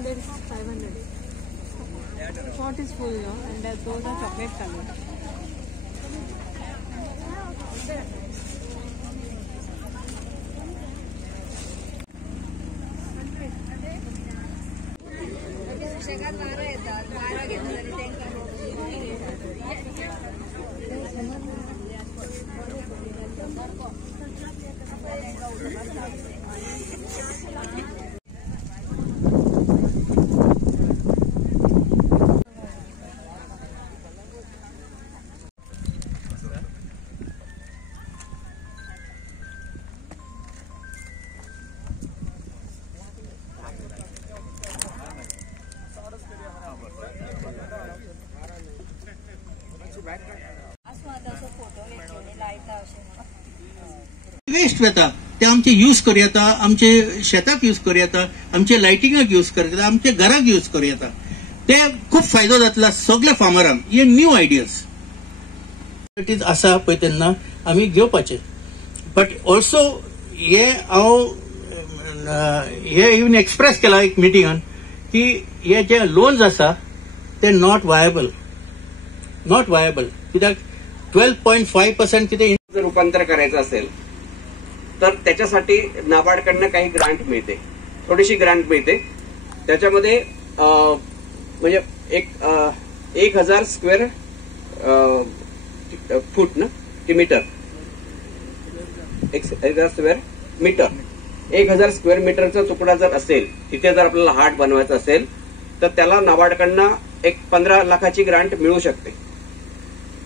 500. Pot is full, no? And those are chocolate colored. Waste वता ते आमचे use करूं येता, आमचे शेताक यूज करूं येता, आमचे लायटिंगाक यूज करूं येता, आमचे घराक यूज करूं येता. ते खूप फायदो जातला सगळ्या फार्मरांक. हे न्यू आयडियाज आसा पळय तेन्ना आमी घेवपाचे. बट ऑल्सो हे हांव हे इवन एक्सप्रेस केला एक मिटिंगान की हे जे लोन्स आसा ते नॉट वायबल कित्याक 12.5% कितें रूपांतर करायचं असेल तर त्याच्यासाठी नाबार्डकडनं काही ग्रांट मिळते, थोडीशी ग्रांट मिळते. त्याच्यामध्ये म्हणजे 1000 स्क्वेअर फूट ना की मीटर, 1000 स्क्वेअर मीटर, 1000 स्क्वेअर मीटरचा तुकडा जर असेल, तिथे जर आपल्याला हाट बनवायचा असेल तर त्याला नाबार्डकडनं एक 15 लाखाची ग्रांट मिळू शकते.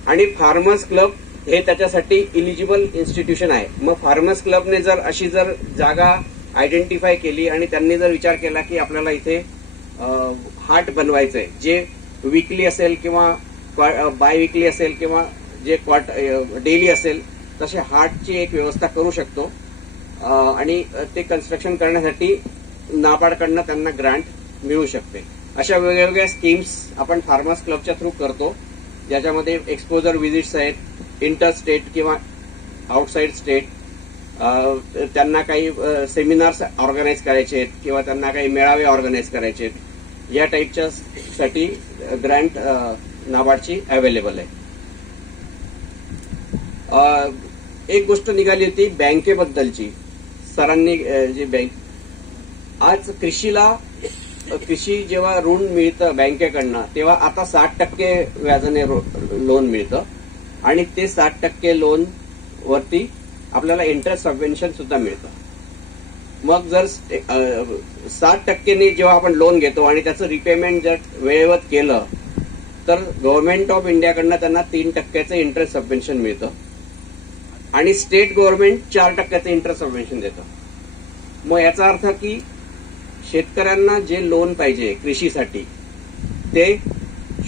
आणि फार्मर्स क्लब हे त्याच्यासाठी इलिजिबल इन्स्टिट्यूशन आहे. मग फार्मर्स क्लबने जर अशी जर जागा आयडेंटिफाय केली आणि त्यांनी जर विचार केला की आपल्याला इथे हाट बनवायचंय, जे वीकली असेल किंवा बाय वीकली असेल किंवा जे डेली असेल, तसे हाटची एक व्यवस्था करू शकतो. आणि ते कन्स्ट्रक्शन करण्यासाठी नाबार्डकडनं त्यांना ग्रांट मिळू शकते. अशा वेगवेगळ्या स्कीम्स आपण फार्मर्स क्लबच्या थ्रू करतो, ज्याच्यामध्ये एक्सपोजर व्हिजिट्स आहेत, इंटर स्टेट किंवा आउटसाइड स्टेट, त्यांना काही सेमिनार्स ऑर्गनाईज करायचे आहेत किंवा त्यांना काही मेळावे ऑर्गनाईज करायचे आहेत. या टाईपच्या साठी ग्रँट नाबार्डची अवेलेबल आहे. एक गोष्ट निघाली होती बँकेबद्दलची. सरांनी जी बँक आज कृषी जेव्हा ऋण मिळतं बँकेकडनं तेव्हा आता 60% व्याजाने लोन मिळतं आणि ते 60% लोन वरती आपल्याला इंटरेस्ट सबव्हेन्शन सुद्धा मिळतं. मग जर 60%ने जेव्हा आपण लोन घेतो आणि त्याचं रिपेमेंट जर वेळेवर केलं तर गव्हर्नमेंट ऑफ इंडियाकडनं त्यांना 3% इंटरेस्ट सबव्हेन्शन मिळतं आणि स्टेट गव्हर्नमेंट 4% इंटरेस्ट सबव्हेन्शन देतं. मग याचा अर्थ की शेतकऱ्यांना जे लोन पाहिजे कृषीसाठी ते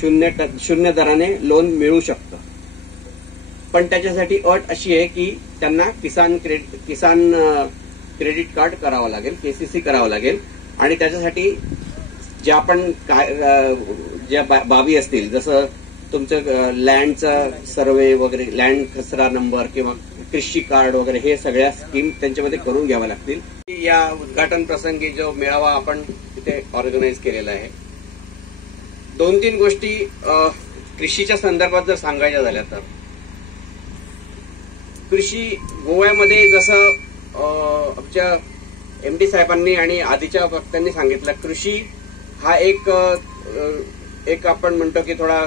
0% दराने लोन मिळू शकतं. पण त्याच्यासाठी अट अशी आहे की त्यांना किसान क्रेडिट कार्ड करावं लागेल, केसीसी करावं लागेल. आणि त्याच्यासाठी ज्या आपण ज्या बाबी असतील, जसं तुमचं लँडचा सर्वे वगैरे, लँड खसरा नंबर किंवा कृषी कार्ड वगैरे, हे सगळ्या स्कीम त्यांच्यामध्ये करून घ्याव्या लागतील. या उद्घाटन प्रसंगी जो मेळावा आपण तिथे ऑर्गनाईज केलेला आहे, 2-3 गोष्टी कृषीच्या संदर्भात जर सांगायच्या झाल्या तर, कृषी गोव्यामध्ये जसं आमच्या MD साहेबांनी आणि आधीच्या वक्त्यांनी सांगितलं, कृषी हा एक आपण म्हणतो की थोडा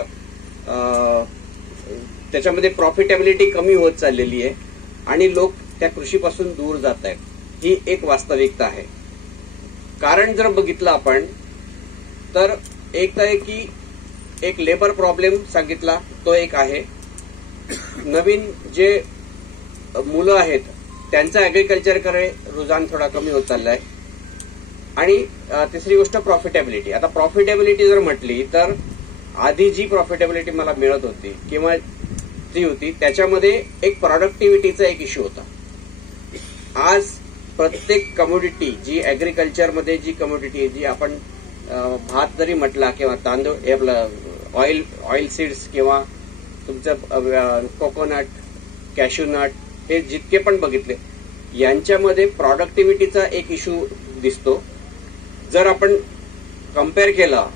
त्याच्यामध्ये प्रॉफिटेबिलिटी कमी होत चाललेली आहे आणि लोक त्या कृषीपासून दूर जात आहेत. ही एक वास्तविकता आहे. कारण जर बघितलं आपण तर एक तर आहे की एक लेबर प्रॉब्लेम सांगितला, तो एक आहे. नवीन जे मुलं आहेत त्यांचं अॅग्रिकल्चरकडे रुझान थोडा कमी होत चाललाय. आणि तिसरी गोष्ट प्रॉफिटेबिलिटी. आता प्रॉफिटेबिलिटी जर म्हटली तर आधी जी प्रॉफिटेबिलिटी मला मिळत होती किंवा जी होती त्याच्यामध्ये एक प्रोडक्टिव्हिटीचा एक इश्यू होता. आज प्रत्येक कमोडिटी जी अॅग्रिकल्चरमध्ये जी कमोडिटी जी आपण भात जरी म्हटला किंवा तांदूळ, आपलं ऑइल सीड्स किंवा तुमचं कोकोनट, कॅश्यूनट, हे जितके पण बघितले यांच्यामध्ये प्रॉडक्टिव्हिटीचा एक इश्यू दिसतो. जर आपण कम्पेअर केलं,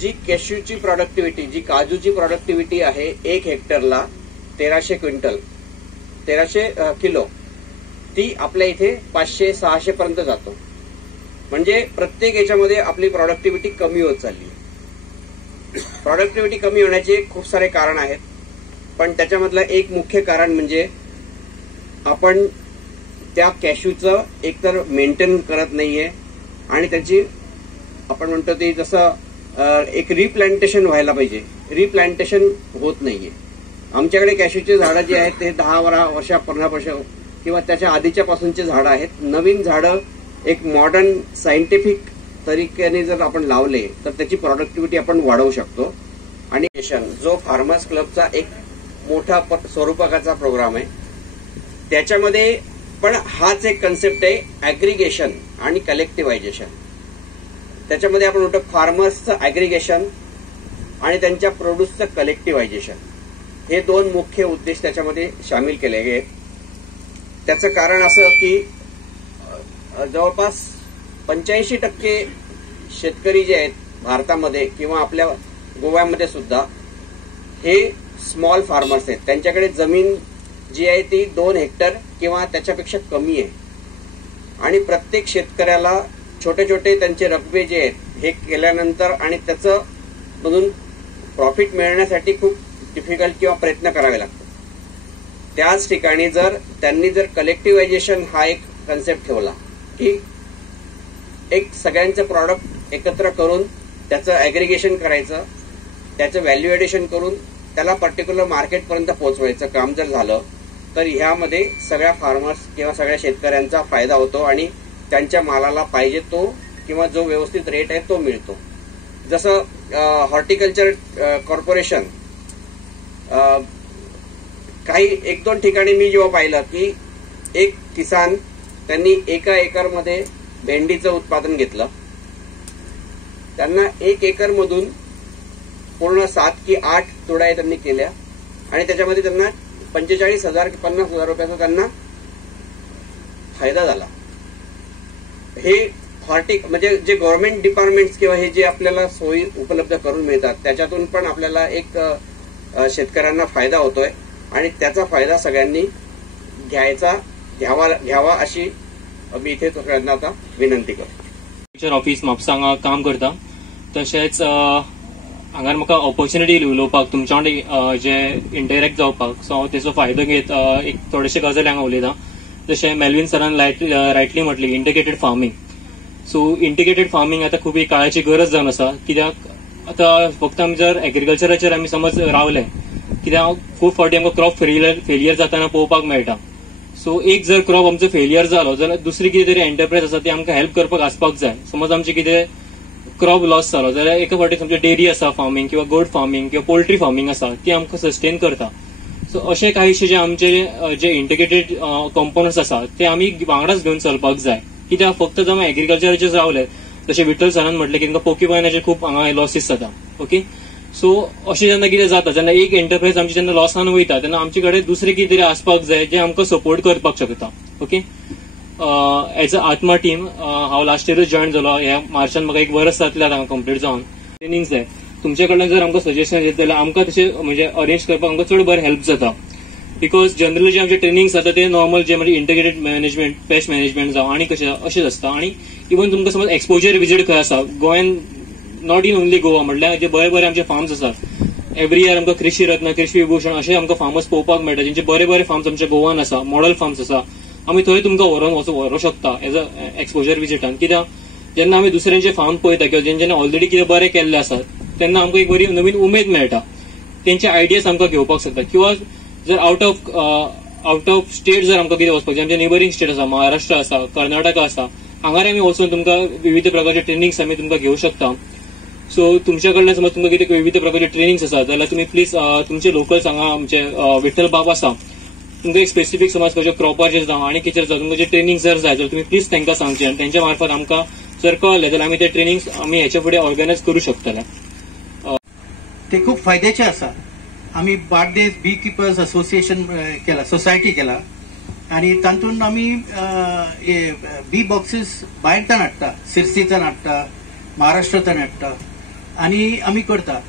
जी कॅश्यूची प्रोडक्टिव्हिटी, जी काजूची प्रोडक्टिव्हिटी आहे 1 हेक्टरला 1300 किलो, ती आपल्या इथे 500-600 पर्यंत जातो. म्हणजे प्रत्येक याच्यामध्ये आपली प्रोडक्टिव्हिटी कमी होत चालली. प्रोडक्टिव्हिटी कमी होण्याचे खूप सारे कारण आहेत, पण त्याच्यामधलं एक मुख्य कारण म्हणजे आपण त्या कॅश्यूचं एकतर मेंटेन करत नाहीये आणि त्याची आपण म्हणतो ते जसं एक रिप्लांटेशन व्हायला पाहिजे, रिप्लांटेशन होत नाहीये. आमच्याकडे कॅश्यूचे झाडं जे आहेत ते 10-12 वर्ष 15 वर्ष किंवा त्याच्या आधीच्या पासूनचे झाडं आहेत. नवीन झाडं एक मॉडर्न सायंटिफिक तरीक्याने जर आपण लावले तर त्याची प्रोडक्टिव्हिटी आपण वाढवू शकतो. आणि जो फार्मर्स क्लबचा एक मोठा स्वरूपाचा प्रोग्राम आहे, त्याच्यामध्ये पण हाच एक कन्सेप्ट आहे, ऍग्रिगेशन आणि कलेक्टिव्हायझेशन. त्याच्यामध्ये आपण म्हणतो फार्मर्सचं ऍग्रिगेशन आणि त्यांच्या प्रोड्यूसचं कलेक्टिव्हायझेशन, हे 2 मुख्य उद्देश त्याच्यामध्ये सामील केले गेले. त्याचं कारण असं की जवळपास 85% शेतकरी जे आहेत भारतामध्ये किंवा आपल्या गोव्यामध्ये सुद्धा हे स्मॉल फार्मर्स आहेत. त्यांच्याकडे जमीन जी आहे ती 2 हेक्टर किंवा त्याच्यापेक्षा कमी आहे. आणि प्रत्येक शेतकऱ्याला छोटे छोटे त्यांचे रकबे जे आहेत हे केल्यानंतर आणि त्याचं मधून प्रॉफिट मिळण्यासाठी खूप डिफिकल्ट किंवा प्रयत्न करावे लागतात. त्याच ठिकाणी जर त्यांनी कलेक्टिव्हायझेशन हा एक कन्सेप्ट ठेवला की एक सगळ्यांचं प्रॉडक्ट एकत्र करून त्याचं ऍग्रिगेशन करायचं, त्याचं व्हॅल्यू एडिशन करून त्याला पर्टिक्युलर मार्केटपर्यंत पोहोचवायचं काम जर झालं तर ह्यामध्ये सगळ्या फार्मर्स किंवा सगळ्या शेतकऱ्यांचा फायदा होतो आणि त्यांच्या मालाला पाहिजे तो किंवा जो व्यवस्थित रेट आहे तो मिळतो. जसं हॉर्टिकल्चर कॉर्पोरेशन काही 1-2 ठिकाणी मी जेव्हा पाहिलं की एक किसान त्यांनी 1 एकरमध्ये भेंडीचं उत्पादन घेतलं, त्यांना 1 एकरमधून पूर्ण 7 की 8 तुड्या त्यांनी केल्या आणि त्याच्यामध्ये त्यांना 45,000 की 50,000 रुपयाचा त्यांना फायदा झाला. हे म्हणजे जे गव्हर्नमेंट डिपार्टमेंट्स किंवा हे जे आपल्याला सोयी उपलब्ध करून मिळतात त्याच्यातून पण आपल्याला एक शेतकऱ्यांना फायदा होतोय आणि त्याचा फायदा सगळ्यांनी घ्यावा अशी मी इथे सगळ्यांना आता विनंती करतो. ऑफिस म्हापसांगा काम करता, तशेंच हांगा म्हाका ऑपॉर्च्युनिटी उलोवपाक तुमच्या वांगडा जे इंटरॅक्ट जावपाक, सो हांव तेचो फायदो घेत एक थोडेशे गजाली हांगा उलयतां. जशें मेल्विन सरान रायटली म्हटली integrated farming. So integrated farming आता खूब एक काळाची गरज जावन आसा. कित्याक आता फक्त आमी जर एग्रीकल्चराचेर आमी समज रावले, कित्याक खूब फावटी आमकां क्रॉप फेलियर जाताना पळोवपाक मेळटा. सो एक जर क्रॉप आमचो फेलियर जालो जाल्यार दुसरी कितें तरी एंटरप्राइज आसा ती आमकां हेल्प करपाक आसपाक जाय. समज आमचे कितें क्रॉप लॉस जालो जाल्यार एका फावटी आमची डेरी आसा फार्मिंग किंवा गोट फार्मिंग किंवा पोल्ट्री फार्मिंग आसा ती आमकां सस्टेन करता. सो अशे काहीशे जे आमचे जे इंटिग्रेटेड कंपोनंट्स आसा ते आमी वांगडाच घेवन चलपाक जाय. कित्याक फक्त जर एग्रीकल्चराचेर रावले, जशें विठ्ठल सरान म्हटलें की तांकां पोर्क्युपायनाचे खूब हांगा लॉसीस जाता. ओके, सो अशें जेन्ना कितें जाता, जेन्ना एक एंटरप्राइज आमची जेन्ना लॉसान वयता तेन्ना आमचे कडेन दुसरें कितें तरी आसपाक जाय जे आमकां सपोर्ट करपाक शकता. ओके, एज अ आत्मा टीम हांव लास्ट इयरच जॉयन जालो. ह्या मार्चान म्हाका 1 वर्स जातलें हांगा कंप्लीट जावन. ट्रेनिंग्स जाय तुमचे कडल्यान जर आमकां सजेशन येत जाल्यार आमकां तशें म्हणजे अरेंज करपाक आमकां चड बरें हेल्प जाता. बिकॉज जनरली जे आमचे ट्रेनिंग्स जाता ते नॉर्मल जे म्हणजे इंटिग्रेटेड मॅनेजमेंट, पेस्ट मॅनेजमेंट जावं आणि अशेंच आसता. आणि इवन तुमकां समज एक्सपोजर विजीट खंय आसा गोंयान, नॉट इन ओन्ली गोवा, म्हटल्यार जे बरे बरे आमचे फार्म्स आसात. एवरी इयर आमकां कृषी रत्न, कृषी विभूषण अशे आमकां फार्मर्स पळोवपाक मेळटा, जेंचे बरे बरे फार्म्स आमच्या गोवान आसा, मॉडल फार्म्स आसा. आमी थंय तुमकां व्हरोंक शकता एज अ एक्सपोजर विजिटान. कित्याक जेन्ना आमी दुसऱ्यांचे फार्म पळयता किंवा जेंच्यानी ऑलरेडी कितें बरें केल्ले आसात तेन्ना आमकां एक बरी नवीन उमेद मेळटा. तेंचे आयडियाज आमकां घेवपाक शकता. किंवा जर आउट ऑफ स्टेट जर आमकां कितें वचपाक, आमचे नेबरिंग स्टेट आसा, महाराष्ट्र आसा, कर्नाटका आसा, हांगार आमी वचून तुमकां विविध प्रकारचे ट्रेनिंग्स आमी तुमकां घेवं शकता. सो तुमच्या कडल्यान समज तुमकां कितें विविध प्रकारचे ट्रेनिंग्स आसा जाल्यार तुमी प्लीज तुमचे लोकल सांगा. आमचे विठ्ठल बाब आसा, तुमकां एक स्पेसिफीक समज खंयच्या क्रॉपाचेर जावं आणि कितें जावं तुमकां जे ट्रेनिंग जर जाय जाल्यार तुमी प्लीज तांकां सांगचें आणि त्यांच्या मार्फत आमकां जर कळलें जाल्यार आमी ते ट्रेनिंग्स आमी हेच्या फुडें ऑर्गनायज करूं शकतले. ते खूप फायद्याचे आसा. आम्ही बार्देस बी किपर्स असोसिएशन केला, सोसायटी केला आणि तातूंत आम्ही बी बॉक्सेस भायरच्यान हाडटा, सिरसीच्यान हाडटा, महाराष्ट्रांतल्यान हाडटा आनी आमी करता.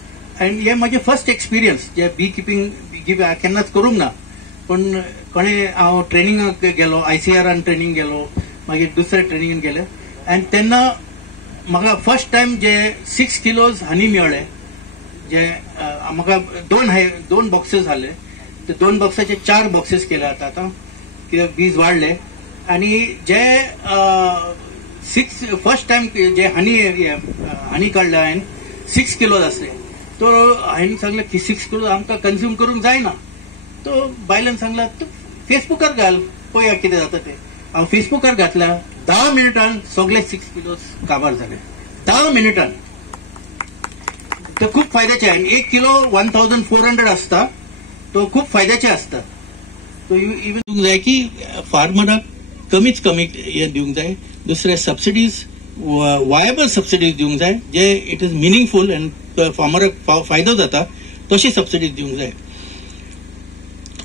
आनी हे म्हजे फर्स्ट एक्सपिरियन्स जे बी किपींग केन्नाच करूंक ना. पण कोणे हांव ट्रेनिंगाक गेलो, ICAR ट्रेनिंग गेलो, मागीर दुसऱ्या ट्रेनिंगेन गेले आनी तेन्ना म्हाका फर्स्ट टायम जे 6 किलोज हनी मेळ्ळे. जे म्हाका दोन बॉक्सेस आहले, ते 2 बॉक्साचे 4 बॉक्सेस केले आतां कित्याक बीज वाडले. आनी जे फर्स्ट टायम जे हनी काडले हांवें 6 किलोज आसले. तो हांवें सांगलें की 6 किलो आमकां कन्ज्यूम करूंक जायना. तो बायलान सांगला तूं फेसबुकार घाल, पळया कितें जाता ते. हांव फेसबुकार घातल्या, 10 मिनिटान सगळे 6 किलोज काबार जाले. 10 मिनिटान. ते खूप फायद्याचे आहे. 1 किलो 1400 असता, तो खूप फायद्याचे असता. तो इवन दिवंक जाय की फार्मराक कमीच कमी हे दिवंक जाय. दुसरे सबसिडीज, वायबल सबसिडीज दिवंक जाय, जे इट इज मिनिंगफूल अँड फार्मराक फायदो जाता तशी सबसिडीज दिवंक जाय.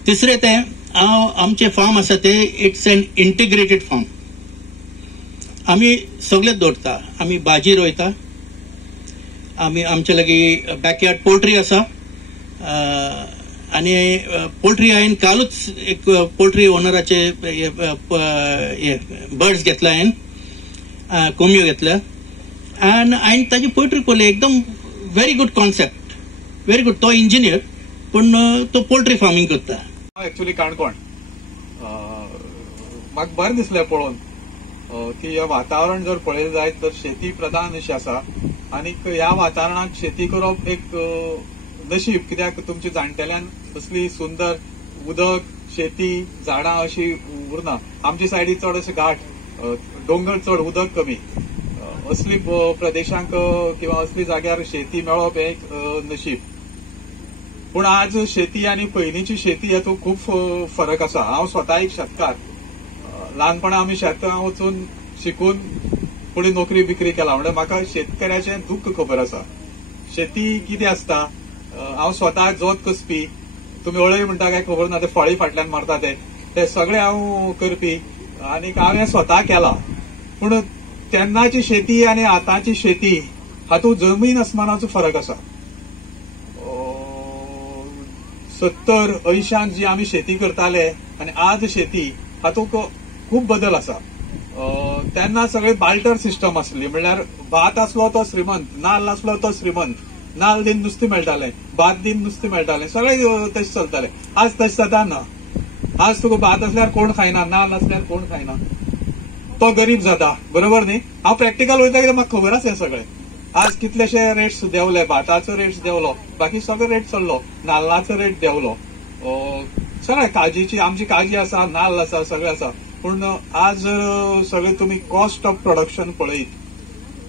तिसरे ते आमचे फार्म आसा ते इट्स एन इंटिग्रेटेड फार्म. आमी सगळेच दवरता. आमी भाजी रोयता, आमी आमचे लागीं बॅकयार्ड पोल्ट्री आसा आनी पोल्ट्री हांवें कालूच एक पोल्ट्री ओनराचे बर्ड्स घेतला, हांवें कोंबयो घेतल्या आनी हांवें ताजी पोल्ट्री पळयली. एकदम very good concept, very good. तो इंजिनियर पण तो पोल्ट्री फार्मिंग करता. एक्चुअली काणकोण म्हाका बरें दिसलें पळोवन की हे वातावरण जर पळयलें जायत तर शेती प्रधान अशें आसा. आनीक ह्या वातावरणात शेती करप एक नशीब, कित्याक तुमच्या जाणटेल्यान असली सुंदर उदक, शेती, झाडां अशी उरना. आमचे सायडीक चड अशे घाट, डोंगर चड, उदक कमी. असली प्रदेशांक किंवा असली जाग्यार शेती मेळप हे एक नशीब. पूण आज शेती आनी पयलींची शेती हातूंत खूब फरक आसा. हांव स्वता एक शेतकार. ल्हानपणा आमी शेतां वचून शिकून फुडें नोकरी बिकरी केला, म्हणजे म्हाका शेतकऱ्याचें दुख्ख खबर आसा. शेती कितें आसता, हांव स्वता जोत कसपी. तुमी अळय म्हणटा काय खबर ना, ते फळी फाटल्यान मारता ते सगळे हांव करपी आनी हांवें स्वता केला. पूण तेन्नाची शेती आनी आतांची शेती हातूंत जमीन अस्मानाचो फरक आसा. 70-80 जी आमी शेती करताले आनी आज शेती हातूंत खूब बदल आसा. तेन्ना सगळे बाल्टर सिस्टम आसली, म्हणल्यार भात आसलो तो श्रीमंत, नाल्ल आसलो तो श्रीमंत. नाल्ल दिन नुस्तें मेळटालें, भात दिन नुस्तें मेळटालें, सगळे तशें चलतालें. आज तशें जाता ना. आज तुका भात आसल्यार कोण खायना, नाल्ल आसल्यार कोण खायना. तो गरीब जाता, बरोबर न्ही. हांव प्रॅक्टिकल वयता कित्याक म्हाका खबर आसा हें सगळें. आज कितलेशे रेट्स देंवले, भाताचो रेट्स देंवलो, बाकी सगळो रेट चल्लो, नाल्लाचो रेट देंवलो. सगळें काजीची, आमची काजी आसा, नाल्ल आसा, सगळें आसा. पूण आज सगळे तुमी कॉस्ट ऑफ प्रोडक्शन पळयत,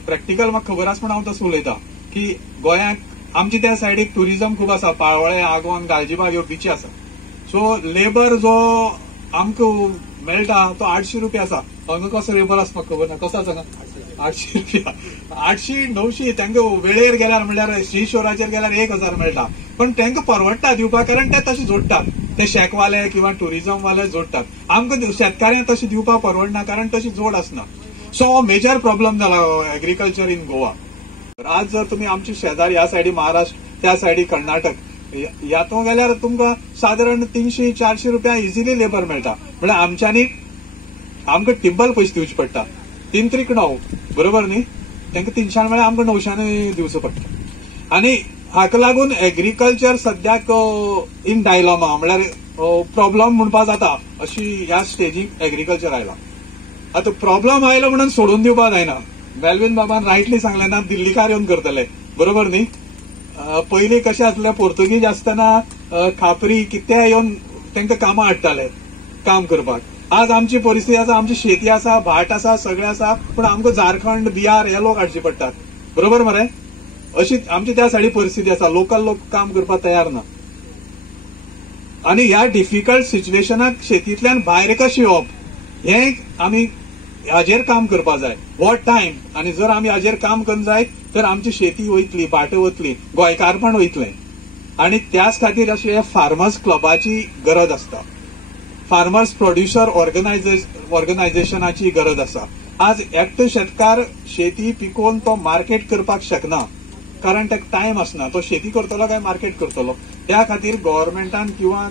प्रॅक्टिकल म्हाका खबर आसा म्हण हांव तसो उलयतां की गोंयांत आमच्या त्या सायडीक टुरिझम खूब आसा. पाळोळें, आगोंद, गालजीबाग ह्यो बिची आसा. सो लेबर जो आमकां मेळटा तो 800 रुपया आसा. हांगा कसो लेबर आसा म्हाका खबर ना, कसो आसा 800 रुपया, 800-900. तांकां वेळेर गेल्यार म्हणल्यार सी शोराचेर गेल्यार 1000 मेळटा. पण तांकां परवडटा दिवपाक, कारण ते तशें जोडटात. ते शेकवाले किंवा टुरिझम वाले जोडटात. आमकां शेतकाऱ्यांक तशें दिवपाक परवडना, कारण तशी जोड आसना. सो हो मेजर प्रॉब्लेम जाला एग्रीकल्चर इन गोवा. आज जर तुमी आमचे शेजारी ह्या सायडी महाराष्ट्र, त्या सायडी कर्नाटक, ह्यातूं गेल्यार तुमकां सादारण 300-400 रुपया इजिली लेबर मेळटा. म्हळ्यार आमच्यांनी आमकां टिब्बल पयशे दिवचे पडटा. 3-3-9, बरोबर न्ही. तांकां 300 म्हळ्यार आमकां 900 दिवचो पडटा. आनी हाका लागून एग्रीकल्चर सद्याक इन डायलॉमा, म्हळ्यार प्रॉब्लम म्हणपा जाता अशी ह्या स्टेजीक एग्रीकल्चर आयला. आतां प्रॉब्लम आयलो म्हणून सोडून दिवपाक जायना. मेल्विन बाबान रायटली सांगलें ना, दिल्लीकार येवन करतले, बरोबर न्ही. पयलीं कशें आसलें, पोर्तुगीज आसतना खापरी कितें येवन तांकां कामां हाडटाले काम करपाक. आज आमची परिस्थिती आसा, आमची शेती आसा, भाट आसा, सगळें आसा, पूण आमकां झारखंड, बिहार हे लोक हाडचे पडटात, बरोबर मरे. अशी आमची त्या सायडी परिस्थिती आसा. लोकल लोक काम करपाक तयार ना. आनी ह्या डिफिकल्ट सिच्युएशनाक शेतींतल्यान भायर कशें येवप हें आमी हाजेर काम करपाक जाय. What time. आनी जर आमी हाजेर काम करूंक जाय तर आमची शेती वयतली, भाटां वतली, गोंयकारपण वयतलें. आनी त्याच खातीर अशें फार्मर्स क्लबाची गरज आसता. फार्मर्स प्रोड्युसर ऑर्गनायझेशन ऑर्गनायझेशनाची गरज आसा. आज एकटो शेतकार शेती पिकोवन तो मार्केट करपाक शकना, कारण ताका टायम आसना. तो शेती करतलो काय मार्केट करतलो. त्या खातीर गव्हर्नमेंटान किंवा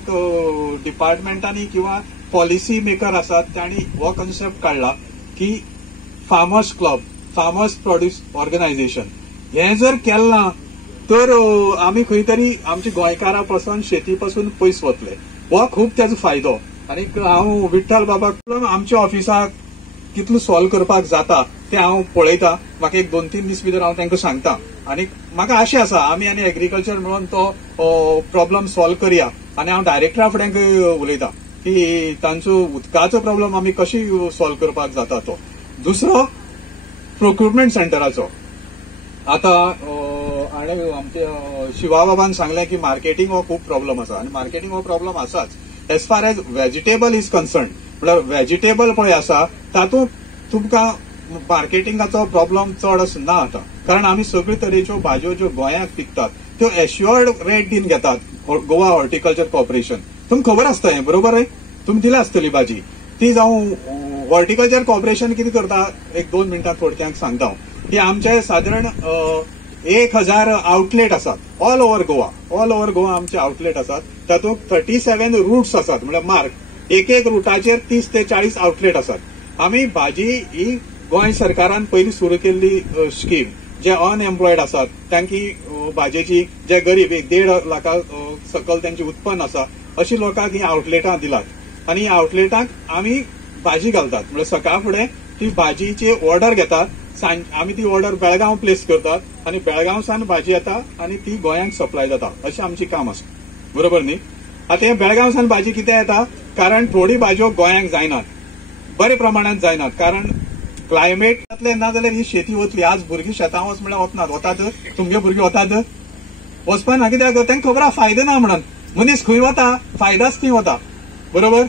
डिपार्टमेंटांनी किंवा पॉलिसी मेकर आसात त्यांनी हो कॉन्सेप्ट काढला की farmers club, farmers produce organization. हे जर केलें ना तर आमी खंय तरी आमच्या गोंयकारा पासून शेती पासून पयस वतले. हो खूब त्याचो फायदो. आनी हांव विठ्ठल बाबाक आमच्या ऑफिसाक कितलो सॉल्व करपाक जाता ते हांव पळयता. म्हाका एक 2-3 दीस भितर हांव तांकां सांगता. आनी म्हाका आशा आसा आमी आनी एग्रीकल्चर मेळून तो प्रॉब्लम सॉल्व करया. आनी हांव डायरेक्टरा फुडें उलयता की तांचो उदकाचो प्रॉब्लम आमी कशी सॉल्व करपाक जाता तो. दुसरो प्रोक्युरमेंट सेंटराचो. आतां आमचे शिवा बाबान सांगलें की मार्केटिंग हो खूब प्रॉब्लम आसा. आनी मार्केटिंग हो प्रॉब्लम आसाच. As far as vegetable is concern, म्हळ्यार व्हेजिटेबल पळय आसा तातूंत तुमकां मार्केटिंगाचो प्रॉब्लम चड ना आता. कारण आमी सगळे तरेच्यो भाजयो ज्यो गोंयांत पिकतात त्यो एश्युअर्ड रेट दिन घेतात. गोवा हॉर्टिकल्चर कॉर्पोरेशन, तुमकां खबर आसता हें, बरोबर आहे. तुमी दिला आसतली भाजी ती. जावं हॉर्टिकल्चर कॉर्पोरेशन कितें करता, 1-2 मिनटां थोडक्यांत सांगता की आमचे सादारण 1000 आउटलेट आसात all over Goa. All over Goa आमचे आउटलेट आसात. तातूंत 37 रूट्स आसात, म्हळ्यार मार्क एक रुटाचेर 30 ते 40 आउटलेट आसात. आमी भाजी ही गोंय सरकारान पयलीं सुरू केल्ली स्कीम. जे अनएम्प्लॉयड आसात तांची भाजयेची, जे गरीब 1.5 लाखा सकल त्यांचे उत्पन्न आसा अशी लोकांक ही आउटलेटां दिलात. आनी ह्या आउटलेटांक आमी भाजी घालतात. म्हणजे सकाळ फुडें ती भाजीची ऑर्डर घेतात. आमी ती ऑर्डर बेळगांव प्लेस करतात आनी बेळगांवसान भाजी येता आनी ती गोंयांक सप्लाय जाता. अशें आमचें काम आसा, बरोबर न्ही. आतां हें बेळगांवसान भाजी कित्याक येता, कारण थोडी भाजयो गोंयांक जायनात, बरे प्रमाणात जायनात. कारण क्लायमेटांतले ना जाल्यार ही शेती वतली. आज भुरगीं शेतां वच म्हळ्यार वचनात. वतात तुमगे भुरगीं वतात वचपाना. कित्याक तांकां खबर आसा फायदो ना म्हणून. मनीस खंय वता फायदाच थंय वता, बरोबर.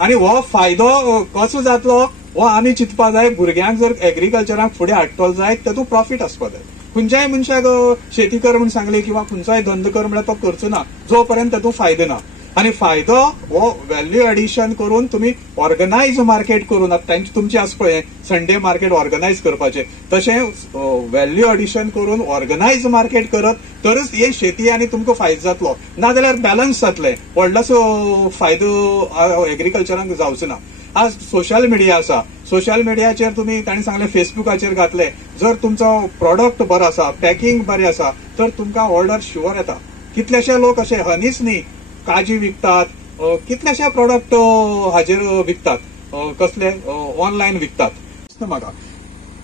आनी हो फायदो कसो जातलो हो आमी चिंतपाक जाय. भुरग्यांक जर एग्रीकल्चराक फुडें हाडटलो जायत तातूंत प्रॉफीट आसपाक जाय. खंयच्याय मनशाक शेती कर म्हूण सांगले किंवा खंयचोय धंदो कर म्हळ्यार तो करचो ना जो पर्यंत तातूंत फायदो ना. आनी फायदो हो व्हॅल्यू एडिशन करून तुमी ऑर्गनायज मार्केट करून, तुमचे आसा पळय संडे मार्केट ऑर्गनायज करपाचे, तशें व्हॅल्यू एडिशन करून ऑर्गनायज मार्केट करत तरच हे शेती आनी तुमकां फायदो जातलो. ना जाल्यार बॅलन्स जातले. व्हडलोसो फायदो एग्रीकल्चराक जावचो ना. आज सोशल मिडिया आसा. सोशल मिडियाचेर तुमी तांणी सांगले फेसबुकाचेर घातले, जर तुमचो प्रॉडक्ट बरो आसा, पॅकिंग बरें आसा तर तुमकां ऑर्डर शुअर येता. कितलेशे लोक अशे हनीस न्ही काजी विकतात, कितलेशे प्रॉडक्ट हाजेर विकतात, कसले ऑनलायन विकतात. म्हाका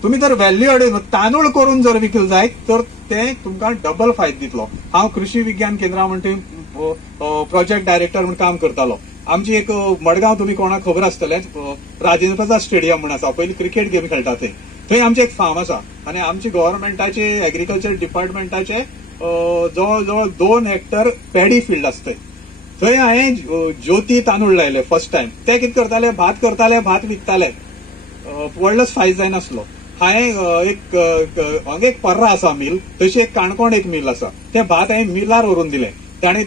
तुमी जर व्हॅल्यू एड तांदूळ करून जर विकले जायत तर ते तुमकां डबल फायदो दितलो. हांव कृषी विज्ञान केंद्रा म्हणटा प्रोजेक्ट डायरेक्टर म्हणून काम करतालो. आमची एक मडगांव तुमी कोणाक खबर आसतलें, राजेंद्र प्रसाद स्टेडियम म्हूण आसा, पयलीं क्रिकेट गेम खेळटा थंय आमचें एक फार्म आसा. आनी आमचे गव्हर्नमेंटाचे एग्रीकल्चर डिपार्टमेंटाचे जवळ जवळ 2 हेक्टर पॅडी फील्ड आसता. थंय हांवें ज्योती तांदूळ लायले फर्स्ट टायम. ते कितें करताले, भात विकताले. व्हडलोच फायदो जायनासलो. हांवें हांगा एक पर्रा आसा मिल, तशी एक काणकोण एक मिल आसा. ते भात हांवें मिलार व्हरून दिलें. तांणी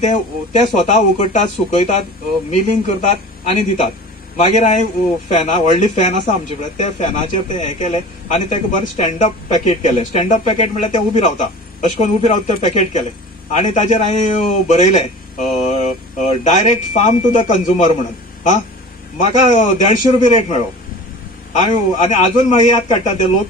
ते स्वता उकडटात, सुकयतात, मिलिंग करतात आनी दितात. मागीर हांवें फॅना, व्हडली फॅन आसा आमचे कडेन, त्या फॅनाचेर ते हें केलें आनी ताका बरें स्टँडअप पॅकेट केलें. स्टँडअप पॅकेट म्हळ्यार ते उबी रावता, अशें करून उबी रावता ते पॅकेट केलें. आनी ताचेर हांवें बरयलें direct farm to the consumer म्हणून. म्हाका 150 रुपया रेट मेळ्ळो. आनी अजून म्हाका याद काडटा ते लोक